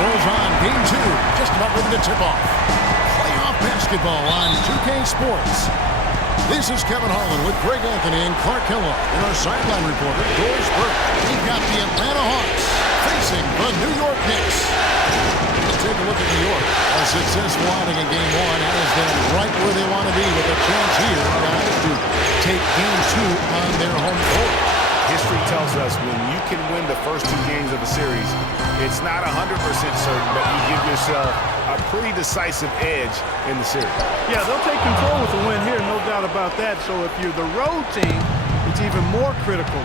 rolls on. Game 2, just about ready to tip off. Playoff basketball on 2K Sports. This is Kevin Harlan with Greg Anthony and Clark Kellogg and our sideline reporter, Doris Burke. We've got the Atlanta Hawks facing the New York Knicks. Take a look at New York. A successful outing in Game 1 has them right where they want to be with a chance here, guys, to take Game 2 on their home court. History tells us when you can win the first 2 games of a series, it's not 100% certain, but you give yourself a pretty decisive edge in the series. Yeah, they'll take control with the win here, no doubt about that. So if you're the road team, it's even more critical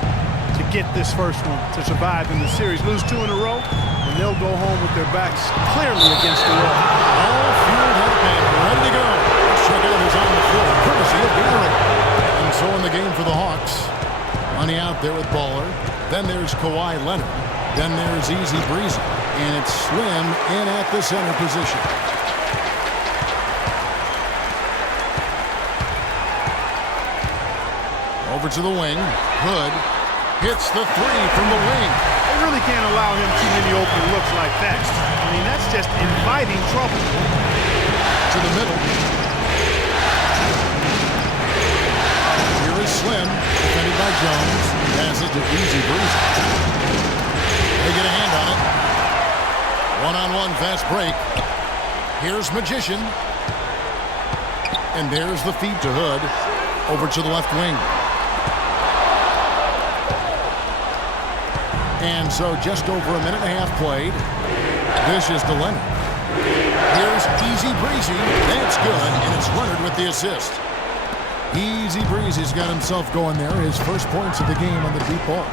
to get this first one to survive in the series. Lose 2 in a row, and they'll go home with their backs clearly against the wall. All fueled up and ready to go. Let's check out who's on the floor, courtesy of Gatorade. And so in the game for the Hawks, Money out there with Baller. Then there's Kawhi Leonard. Then there's Easy Breezy. And it's Slim in at the center position. Over to the wing. Hood hits the 3 from the wing. They really can't allow him too many open looks like that. I mean, that's just inviting trouble. To the middle. Here is Slim, defended by Jones. Passes to Easy Breezy. They get a hand on it. One-on-one fast break. Here's Magician. And there's the feed to Hood. Over to the left wing. And so just over a minute and a half played. This is to Leonard. Here's Easy Breezy. That's good, and it's Leonard with the assist. Easy Breezy's got himself going there. His first points of the game on the deep ball.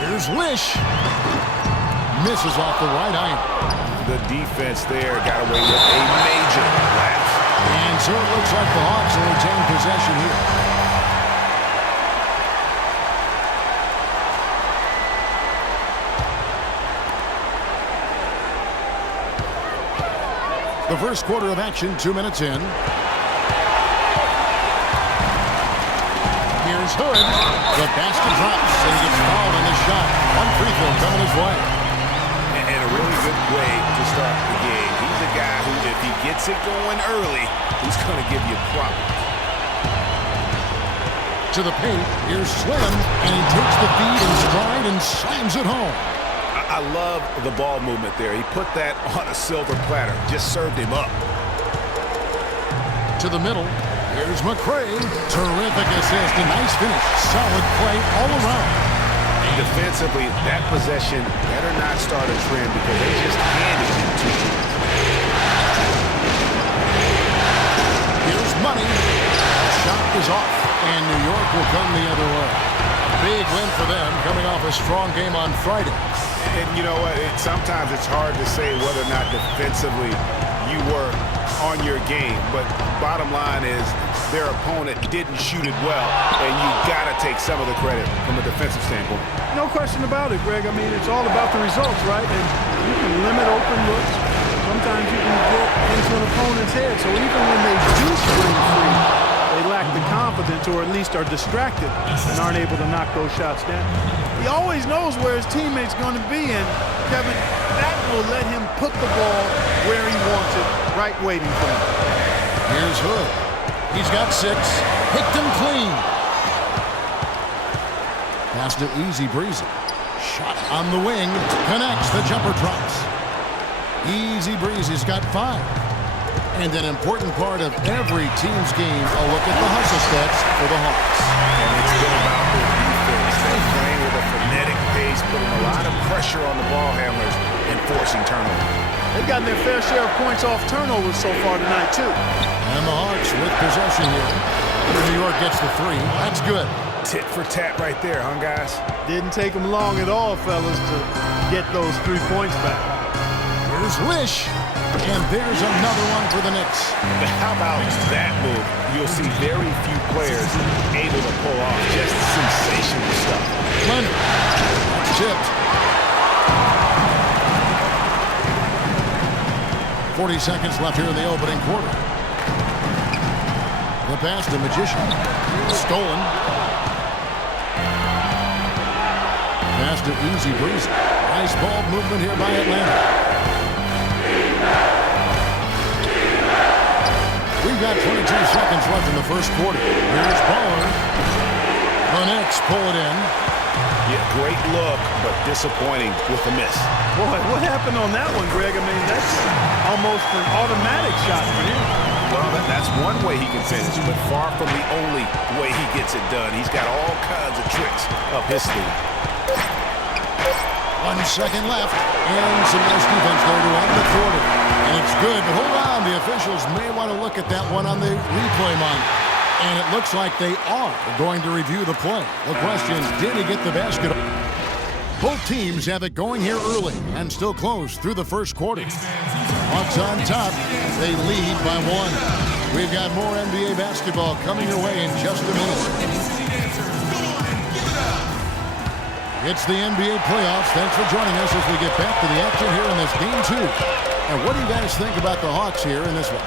Here's Wish. Misses off the right iron. The defense there got away with a major lapse. And so it looks like the Hawks will retain possession here. The first quarter of action, 2 minutes in. Here's Hood. The basket drops, and he gets fouled on the shot. One free throw coming his way. And a really good way to start the game. He's a guy who, if he gets it going early, he's going to give you problems. To the paint, here's Slim, and he takes the feed in stride and slams it home. I love the ball movement there. He put that on a silver platter. Just served him up. To the middle. Here's McCray. Terrific assist. A nice finish. Solid play all around. Defensively, that possession better not start a trend because they just handed him 2 points. Here's Money. Shot is off. And New York will come the other way. A big win for them coming off a strong game on Friday. And you know what? Sometimes it's hard to say whether or not defensively you were on your game. But bottom line is their opponent didn't shoot it well. And you got to take some of the credit from a defensive standpoint. No question about it, Greg. I mean, it's all about the results, right? And you can limit open looks. Sometimes you can get into an opponent's head. So even when they do spring free, they lack the confidence or at least are distracted and aren't able to knock those shots down. He always knows where his teammate's going to be, and Kevin, that will let him put the ball where he wants it, right waiting for him. Here's Hood. He's got 6. Picked him clean. Pass to Easy Breezy. Shot on the wing. Connects. The jumper drops. Easy Breezy's got 5. And an important part of every team's game, a look at the hustle stats for the Hawks. And it's been about their defense. They're playing with a frenetic pace, putting a lot of pressure on the ball handlers and forcing turnovers. They've gotten their fair share of points off turnovers so far tonight, too. And the Hawks with possession here. New York gets the 3. That's good. Tit for tat right there, huh, guys? Didn't take them long at all, fellas, to get those 3 points back. Here's Wish. And there's another one for the Knicks. How about that move? You'll see very few players able to pull off just sensational stuff. Leonard. That's tipped. 40 seconds left here in the opening quarter. The pass to Magician. Stolen. Pass to Easy Breezy. Nice ball movement here by Atlanta. We've got 22 seconds left in the first quarter. Here's Baller. The Knicks pull it in. Yeah, great look, but disappointing with the miss. Boy, what happened on that one, Greg? I mean, that's almost an automatic shot for him. Well, that's one way he can finish, but far from the only way he gets it done. He's got all kinds of tricks up his sleeve. 1 second left, and some nice defense there to end the quarter. And it's good, but hold on. The officials may want to look at that one on the replay monitor. And it looks like they are going to review the play. The question is, did he get the basket? Both teams have it going here early and still close through the first quarter. Hawks on top. They lead by 1. We've got more NBA basketball coming your way in just a minute. It's the NBA playoffs. Thanks for joining us as we get back to the action here in this game 2. And what do you guys think about the Hawks here in this one?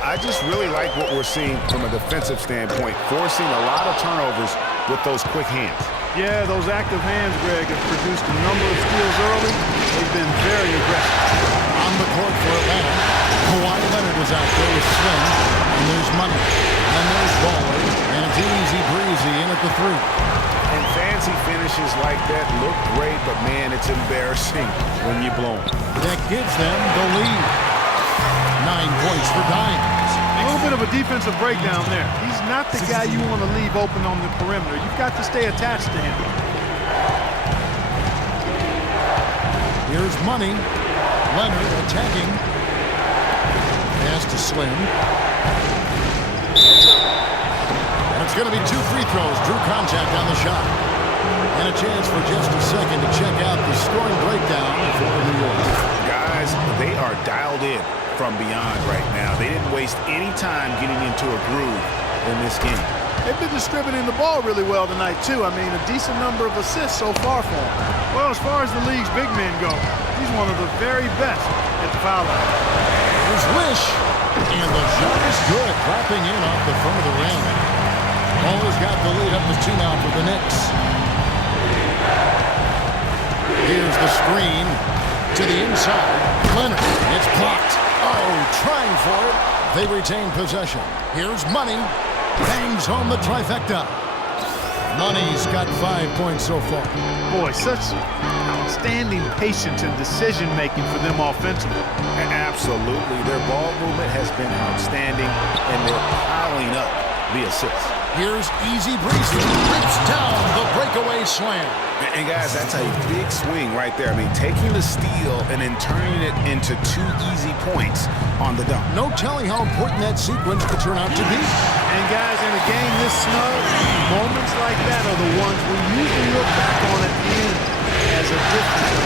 I just really like what we're seeing from a defensive standpoint, forcing a lot of turnovers with those quick hands. Yeah, those active hands, Greg, have produced a number of steals early. They've been very aggressive. On the court for Atlanta, Kawhi Leonard is out there with Slim, and there's Money, and there's Baller, and it's easy breezy in at the 3. And fancy finishes like that look great, but man, it's embarrassing when you blow them. That gives them the lead. 9 points for Dimes. A little bit of a defensive breakdown there. He's not the guy you want to leave open on the perimeter. You've got to stay attached to him. Here's Money. Leonard attacking. Pass to Slim. And it's going to be 2 free throws. Drew contact on the shot. And a chance for just a second to check out the scoring breakdown for New York. Guys, they are dialed in from beyond right now. They didn't waste any time getting into a groove in this game. They've been distributing the ball really well tonight, too. I mean, a decent number of assists so far for him. Well, as far as the league's big men go, he's one of the very best at the foul line. Here's Wish. And the shot is good, dropping in off the front of the rim. Ball has got the lead up to 2 now for the Knicks. Here's the screen to the inside. Leonard, it's blocked. Oh, trying for it. They retain possession. Here's Money. Bangs home the trifecta. Money's got 5 points so far. Boy, such outstanding patience and decision-making for them offensively. Absolutely. Their ball movement has been outstanding, and they're piling up the assists. Here's Easy Breezy. Rips down the breakaway slam. And guys, that's a big swing right there. I mean, taking the steal and then turning it into 2 easy points on the dunk. No telling how important that sequence could turn out to be. And guys, in a game this snug, moments like that are the ones we usually look back on at the end as a difference.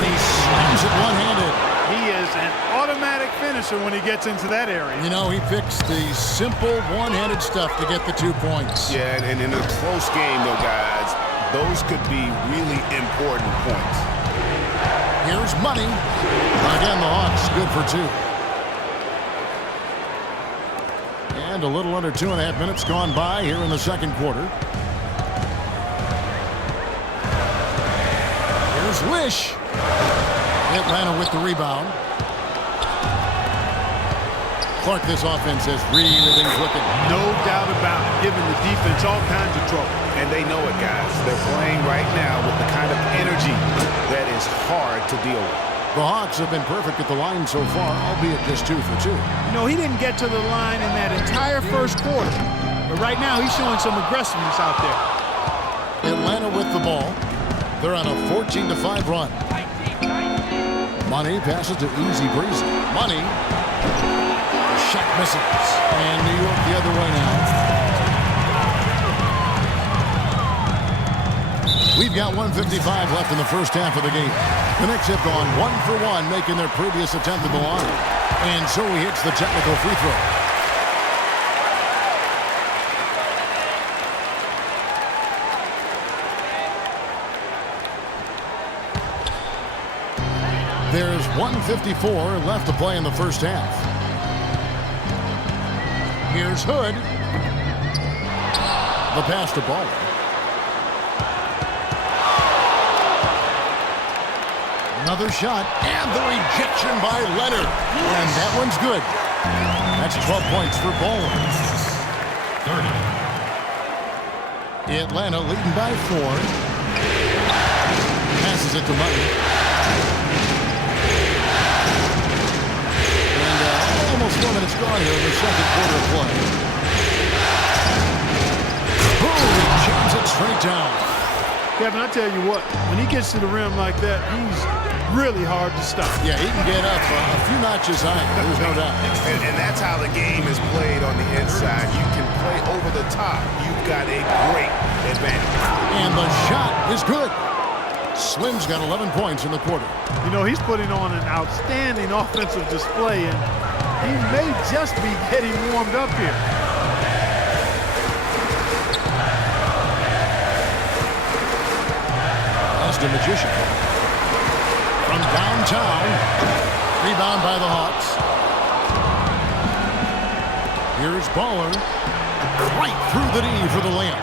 And he slams it one-handed. He is an automatic finisher when he gets into that area. You know, he picks the simple one-handed stuff to get the 2 points. Yeah, and in a close game, though, guys, those could be really important points. Here's Money. Again, the Hawks good for 2. And a little under 2.5 minutes gone by here in the second quarter. Here's Wish. Atlanta with the rebound. Clark, this offense has really been clicking. No doubt about it, giving the defense all kinds of trouble. And they know it, guys. They're playing right now with the kind of energy that is hard to deal with. The Hawks have been perfect at the line so far, albeit just 2 for 2. You know, he didn't get to the line in that entire first quarter. But right now, he's showing some aggressiveness out there. Atlanta with the ball. They're on a 14-5 run. Money passes to Easy Breezy. Money. Shot misses. And New York the other way now. We've got 1:55 left in the first half of the game. The Knicks have gone 1 for 1, making their previous attempt at the line. And so he hits the technical free throw. There's 1:54 left to play in the first half. Here's Hood. The pass to Baller. Another shot, and the rejection by Leonard. And that one's good. That's 12 points for Bowler. 30. Atlanta leading by 4. Passes it to Money. And almost 4 minutes gone here in the second quarter of play. Boom! He jams it straight down. Kevin, I tell you what, when he gets to the rim like that, he's really hard to stop. Yeah, he can get up a few notches high. There's no doubt. And that's how the game is played on the inside. You can play over the top. You've got a great advantage. And the shot is good. Slim's got 11 points in the quarter. You know, he's putting on an outstanding offensive display, and he may just be getting warmed up here. The Magician. From downtown. Rebound by the Hawks. Here's Baller. Right through the knee for the layup.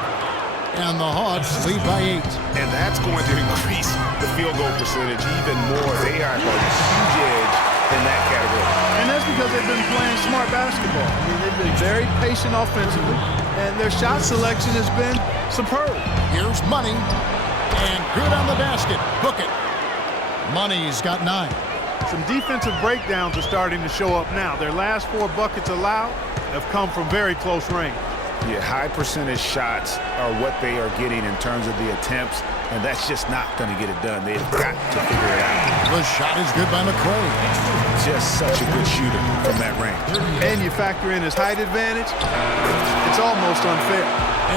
And the Hawks lead by 8. And that's going to increase the field goal percentage even more. They are a huge edge in that category. And that's because they've been playing smart basketball. I mean, they've been very patient offensively, and their shot selection has been superb. Here's Money. And good on the basket. Book it. Money's got 9. Some defensive breakdowns are starting to show up now. Their last 4 buckets allowed have come from very close range. Yeah, high percentage shots are what they are getting in terms of the attempts, and that's just not going to get it done. They've got to figure it out. The shot is good by McCray. Just such a good shooter from that range. And you factor in his height advantage, it's almost unfair.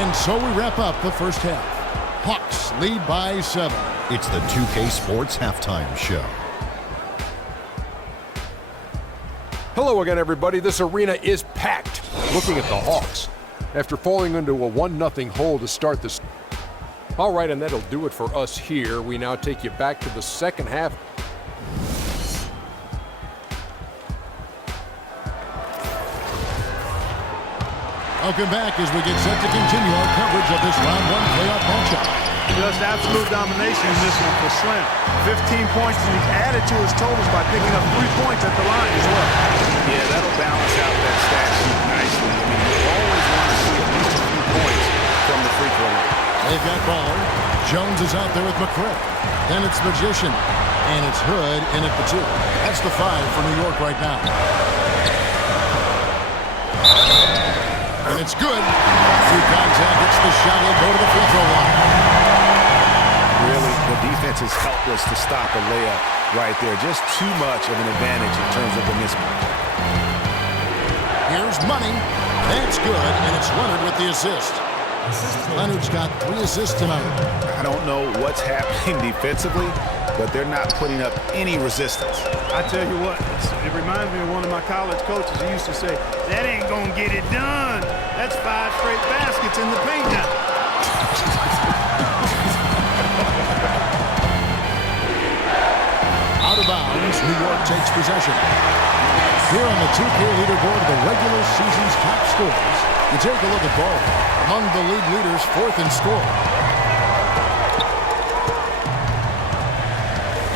And so we wrap up the first half. Hawks lead by 7. It's the 2K Sports Halftime Show. Hello again, everybody. This arena is packed. Looking at the Hawks. After falling into a 1-0 hole to start this. All right, and that'll do it for us here. We now take you back to the second half. Welcome back as we get set to continue our coverage of this round 1 playoff matchup. Just absolute domination in this one for Slim. 15 points, and he added to his totals by picking up 3 points at the line as well. Yeah, that'll balance out that stat sheet nicely. I mean, you always want to see at least a few points from the free throw line. They've got Baller. Jones is out there with McCray. Then it's Magician. And it's Hood in at the 2. That's the 5 for New York right now. And it's good. Through contact, it's the shot. He'll go to the free throw line. Really, the defense is helpless to stop a layup right there. Just too much of an advantage in terms of the mismatch. Here's Money. That's good, and it's Leonard with the assist. Leonard's got 3 assists tonight. I don't know what's happening defensively, but they're not putting up any resistance. I tell you what, it reminds me of one of my college coaches. He used to say, that ain't gonna get it done. That's 5 straight baskets in the paint now. Out of bounds, New York takes possession. Here on the 2K leaderboard, the regular season's top scorers. You take a look at Ball, among the league leaders, 4th in score.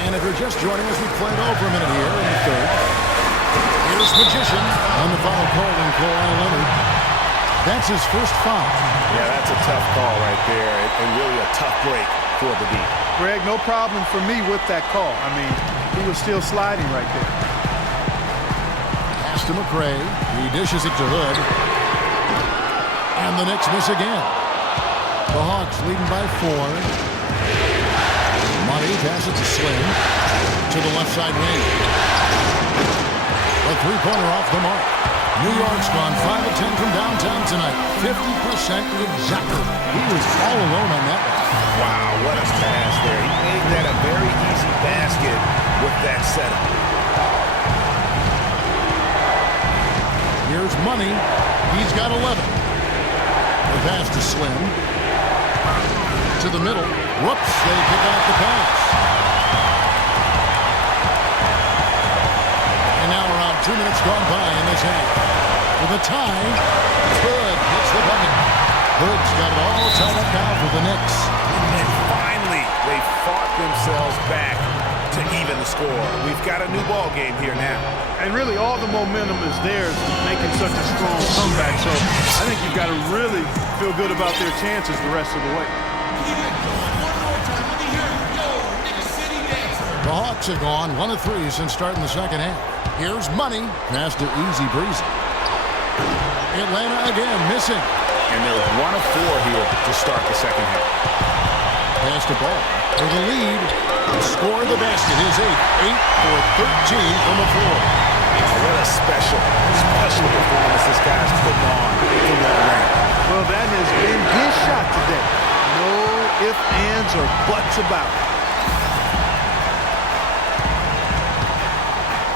And if you're just joining us, we played over a minute here in the 3rd. Here's Magician on the foul call on Kawhi Leonard. That's his first foul. Yeah, that's a tough call right there, and really a tough break for the D. Greg, no problem for me with that call. I mean, he was still sliding right there. Pass to McCray. He dishes it to Hood. And the Knicks miss again. The Hawks leading by 4. Money passes to Slim. To the left side wing. A 3-pointer off the mark. New York's gone 5 of 10 from downtown tonight. 50% exactly. He was all alone on that one. Wow, what a pass there. He made that a very easy basket with that setup. Here's Money. He's got 11. The pass to Slim. To the middle. Whoops, they pick out the pass. And now around 2 minutes gone by in this half. For the tie, Hood hits the bucket. Hood's got it all tied up now for the Knicks. And finally, they fought themselves back to even the score. We've got a new ball game here now. And really all the momentum is theirs, making such a strong comeback. So I think you've got to really feel good about their chances the rest of the way. The Hawks have gone 1 of 3 since starting the second half. Here's Money. Pass to Easy Breezy. Atlanta again missing. And they're 1 of 4 here to start the second half. Pass to Ball for the lead. Score the basket. His 8 for 13 from the floor. What a special performance this guy's putting on from that range. Well, that has been his shot today. No ifs, ands, or buts about it.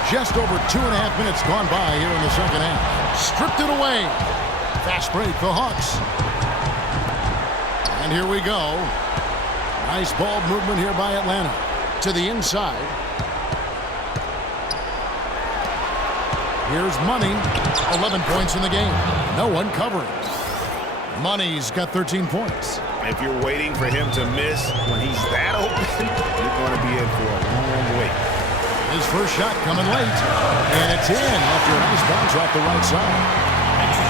Just over 2.5 minutes gone by here in the second half. Stripped it away. Fast break, the Hawks. And here we go. Nice ball movement here by Atlanta. To the inside. Here's Money. 11 points in the game. No one covering. Money's got 13 points. If you're waiting for him to miss when he's that open, you're going to be in for a long wait. His first shot coming late. And it's in after a nice bounce off the right side.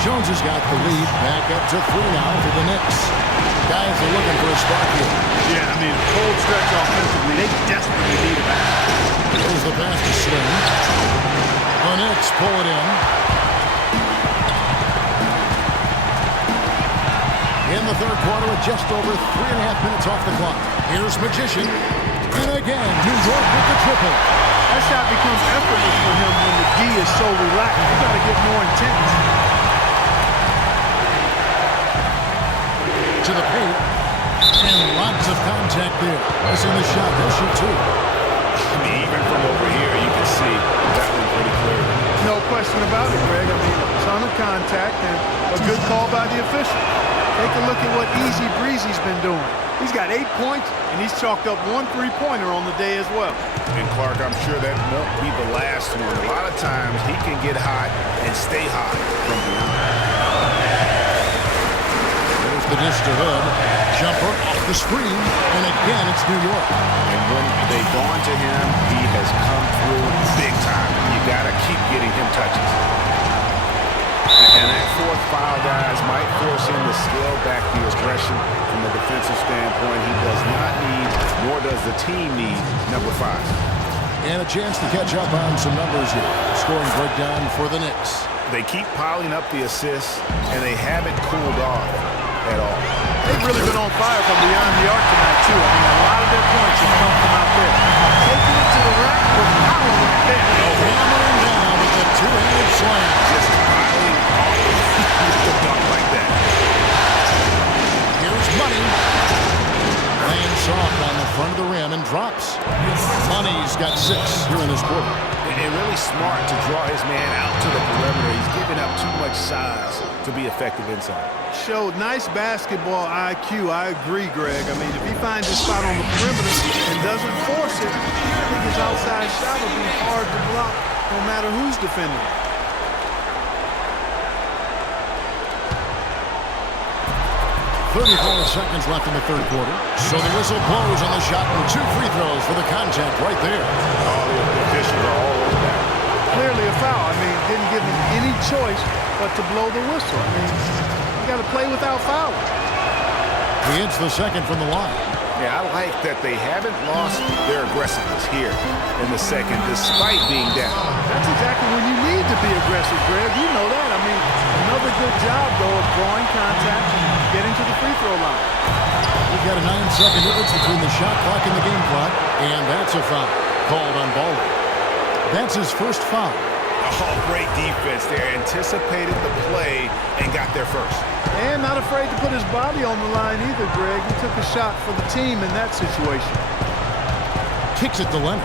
Jones has got the lead. Back up to 3 now for the Knicks. Guys are looking for a spark here. Yeah, I mean, a cold stretch offensively. They desperately need a basket. There's the pass to Slim. The Knicks pull it in. In the third quarter with just over 3.5 minutes off the clock. Here's Magician. And again, New York with the triple. That shot becomes effortless for him when the D is so relaxed. You got to get more intense. To the paint. And lots of contact there. Missing the shot. They'll shoot 2. I mean, even from over here, you can see that one pretty clear. No question about it, Greg. I mean, a ton of contact and a good call by the official. Take a look at what Easy Breezy's been doing. He's got 8 points, and he's chalked up 1 3-pointer on the day as well. And Clark, I'm sure that won't be the last one. A lot of times he can get hot and stay hot from beyond. There's the dish to Hood. Jumper off the screen, and again it's New York. And when they've gone to him, he has come through big time. You got to keep getting him touches. And that fourth foul, guys, might force him to scale back the aggression from a defensive standpoint. He does not need, nor does the team need, number 5. And a chance to catch up on some numbers here. Scoring breakdown for the Knicks. They keep piling up the assists, and they haven't cooled off at all. They've really been on fire from beyond the arc tonight, too. I mean, a lot of their points have come from out there. Taking it to the rack with power right there. Hammering down with the two-handed slam. Just piling off the dunk like that. Here's Money. Laying soft on the front of the rim and drops. Money's got 6 here in this quarter. And really smart to draw his man out to the perimeter. He's giving up too much size to be effective inside. Showed nice basketball IQ. I agree, Greg. I mean, if he finds his spot on the perimeter and doesn't force it, I think his outside shot will be hard to block no matter who's defending. 34 seconds left in the third quarter. So the whistle blows on the shot and 2 free throws for the contact right there. Oh, the officials are all over that. Clearly a foul. I mean, didn't give him any choice but to blow the whistle. I mean, you got to play without fouling. He hits the second from the line. Yeah, I like that they haven't lost their aggressiveness here in the second, despite being down. That's exactly when you need to be aggressive, Greg. You know that. I mean, another good job, though, of drawing contact and getting to the free throw line. We've got a 9-second difference between the shot clock and the game clock, and that's a foul called on Baldwin. That's his first foul. Oh, great defense there. Anticipated the play and got there first. And not afraid to put his body on the line either, Greg. He took a shot for the team in that situation. Kicks it to Leonard.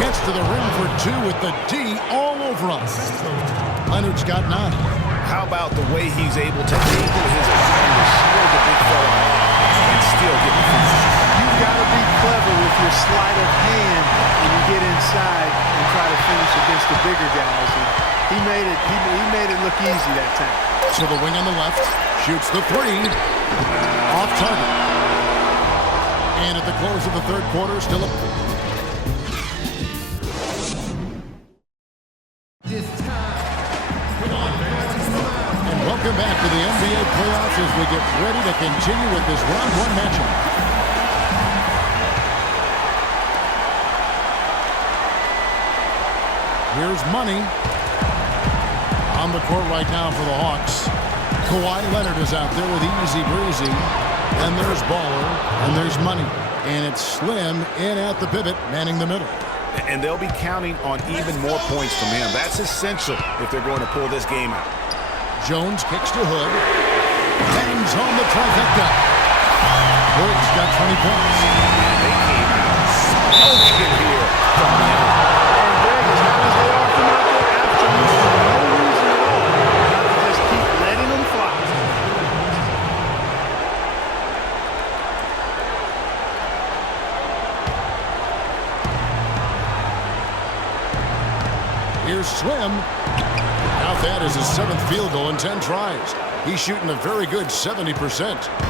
Gets to the rim for 2 with the D all over him. Leonard's got 9. How about the way he's able to angle his body to shield the big fella and still get the finish? You've got to be clever with your sleight of hand when you get inside and try to finish against the bigger guys. And he made it look easy that time. To the wing on the left. Shoots the 3. Off target. And at the close of the third quarter, still up. And welcome back to the NBA playoffs as we get ready to continue with this round one matchup. Here's Money on the court right now for the Hawks. Kawhi Leonard is out there with Easy Breezy. And there's Baller, and there's Money. And it's Slim in at the pivot, manning the middle. And they'll be counting on even more points from him. That's essential if they're going to pull this game out. Jones kicks to Hood. Bangs on the trifecta. Hood's got 20 points. They came out smoking here from the end. And Greg, as hot as they are from out there, absolutely no reason at all not to just keep letting them fly. Here's Slim. Now that is his 7th field goal in 10 tries. He's shooting a very good 70%.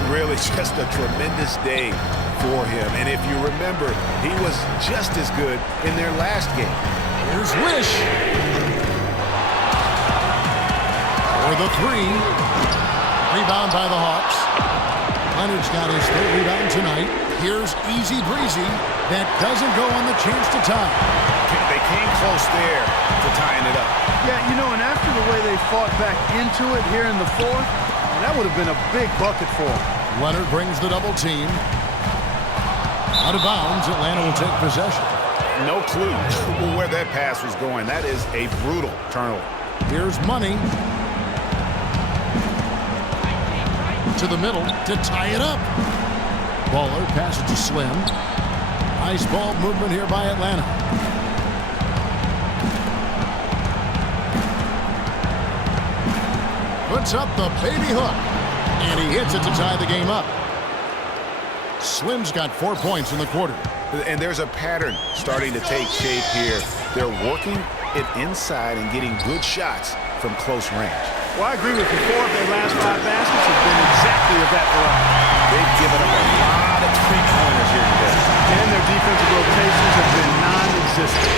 Really just a tremendous day for him. And if you remember, he was just as good in their last game. Here's Wish. For the 3. Rebound by the Hawks. Leonard's got his 3rd rebound tonight. Here's Easy Breezy. That doesn't go on the chance to tie. They came close there to tying it up. Yeah, you know, and after the way they fought back into it here in the fourth, that would have been a big bucket for them. Leonard brings the double team. Out of bounds, Atlanta will take possession. No clue where that pass was going. That is a brutal turnover. Here's Money. To the middle to tie it up. Baller passes to Slim. Nice ball movement here by Atlanta. Puts up the baby hook. And he hits it to tie the game up. Slim's got 4 points in the quarter. And there's a pattern starting to take shape here. They're working it inside and getting good shots from close range. Well, I agree with you. 4 of their last 5 baskets have been exactly of that variety. They've given up a lot of three-pointers here today. And their defensive rotations have been non-existent.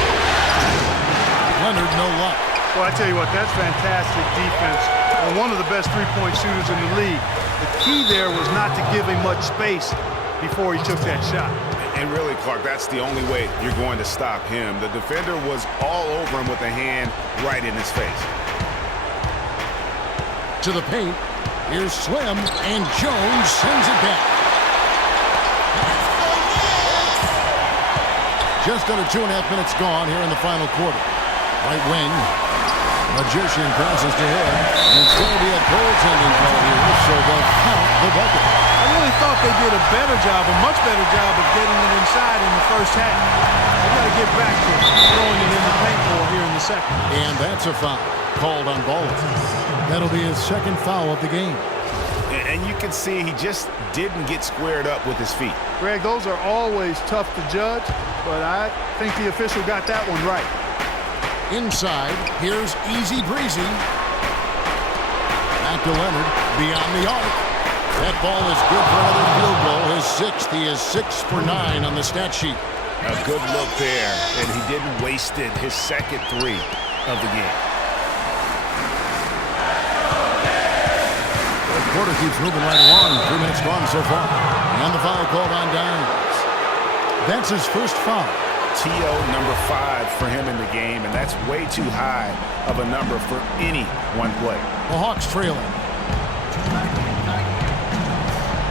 Leonard, no luck. Well, I tell you what, that's fantastic defense on one of the best three-point shooters in the league. The key there was not to give him much space before he took that shot. And really, Clark, that's the only way you're going to stop him. The defender was all over him with a hand right in his face. To the paint. Here's Slim, and Jones sends it back. Just under 2.5 minutes gone here in the final quarter. Right wing. Magician passes to him. And it's going to be a goaltending call here, so they'll count the bucket. I really thought they did a better job, a much better job of getting it inside in the first half. They got to get back to throwing it in the paint more here in the second. And that's a foul called on Baller. That'll be his 2nd foul of the game. And you can see he just didn't get squared up with his feet. Greg, those are always tough to judge, but I think the official got that one right. Inside, here's Easy Breezy. Back to Leonard, beyond the arc. That ball is good for another field goal. His 6th. He is 6 for 9 on the stat sheet. A good look there, and he didn't waste it. His 2nd 3 of the game. The quarter keeps moving right along. 3 minutes gone so far. And the foul called on Downs. That's his 1st foul. TO number 5 for him in the game, and that's way too high of a number for any one play. The Hawks trailing.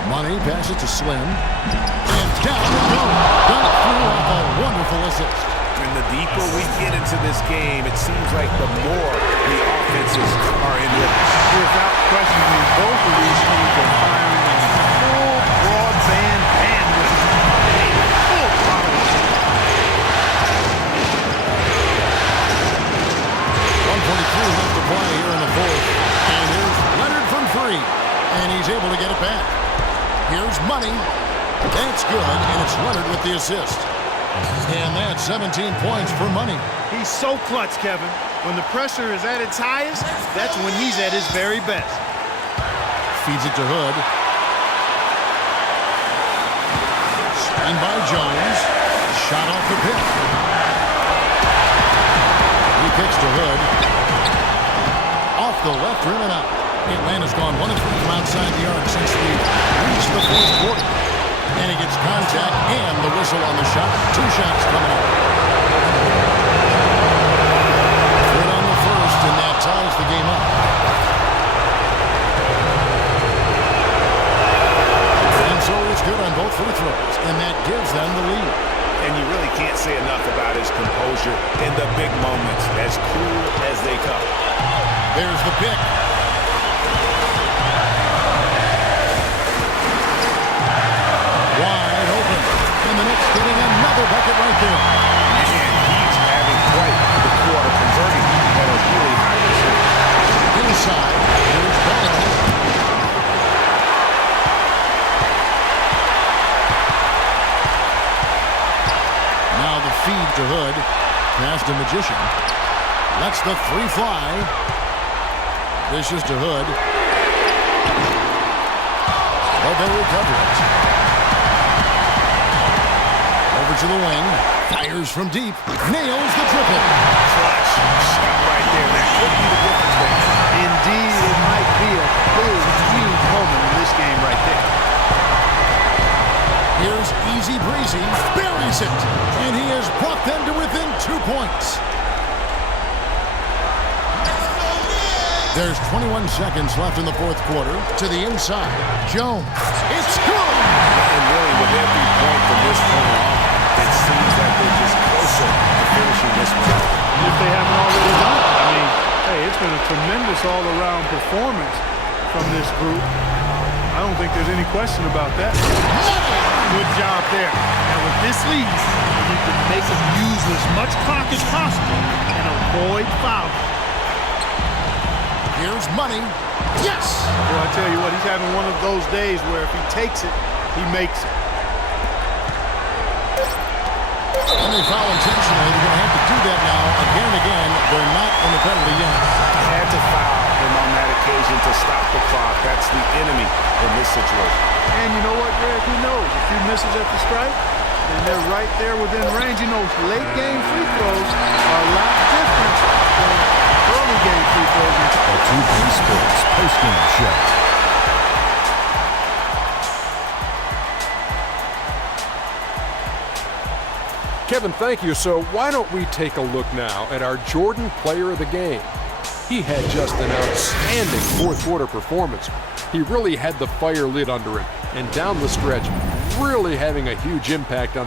Money passes to Slim. And down the goal. Dunk through off a wonderful assist. And the deeper we get into this game, it seems like the more the offenses are in rhythm. Without question, I mean, both of these teams are firing a full broadband band with full throttle. 1:43 left to play here in the 4th. And here's Leonard from 3. And he's able to get it back. Here's Money. That's good, and it's Leonard with the assist. And that's 17 points for Money. He's so clutch, Kevin. When the pressure is at its highest, that's when he's at his very best. Feeds it to Hood. In by Jones. Shot off the pick. He kicks to Hood. Off the left rim and out. Atlanta's gone 1 of 3 from outside the arc since we've reached the fourth quarter. And he gets contact and the whistle on the shot. 2 shots coming up. Good on the first, and that ties the game up. And so it's good on both free throws, and that gives them the lead. And you really can't say enough about his composure in the big moments, as cool as they come. There's the pick. Wide open. And the Knicks getting another bucket right there. And he's having quite the quarter, converting at a really high percentage. Inside, here's Bell. Now the feed to Hood. Pass to Magician. Lets the 3 fly. Vicious to Hood. But they recover it. Over to the wing. Fires from deep. Nails the triple. Clutch shot right there. That could be the difference maker. Indeed, it might be a big, huge moment in this game right there. Here's Easy Breezy. Buries it. And he has brought them to within 2 points. There's 21 seconds left in the fourth quarter. To the inside. Jones. It's good. And really, with every point from this point on, it seems like they're just closer to finishing this one. If they haven't already done it. I mean, hey, it's been a tremendous all-around performance from this group. I don't think there's any question about that. Good job there. And with this lead, you need to make them use as much clock as possible and avoid fouling. Here's Money. Yes! Well, I tell you what, he's having one of those days where if he takes it, he makes it. And they foul intentionally. They're going to have to do that now again and again. They're not in the penalty yet. Had to foul him on that occasion to stop the clock. That's the enemy in this situation. And you know what, Greg? Who knows? If he misses at the stripe, then they're right there within range. You know, late game free throws are a lot different than early game free throws. A 2K Sports postgame show. Kevin, thank you. So why don't we take a look now at our Jordan player of the game? He had just an outstanding fourth quarter performance. He really had the fire lit under him, and down the stretch, really having a huge impact on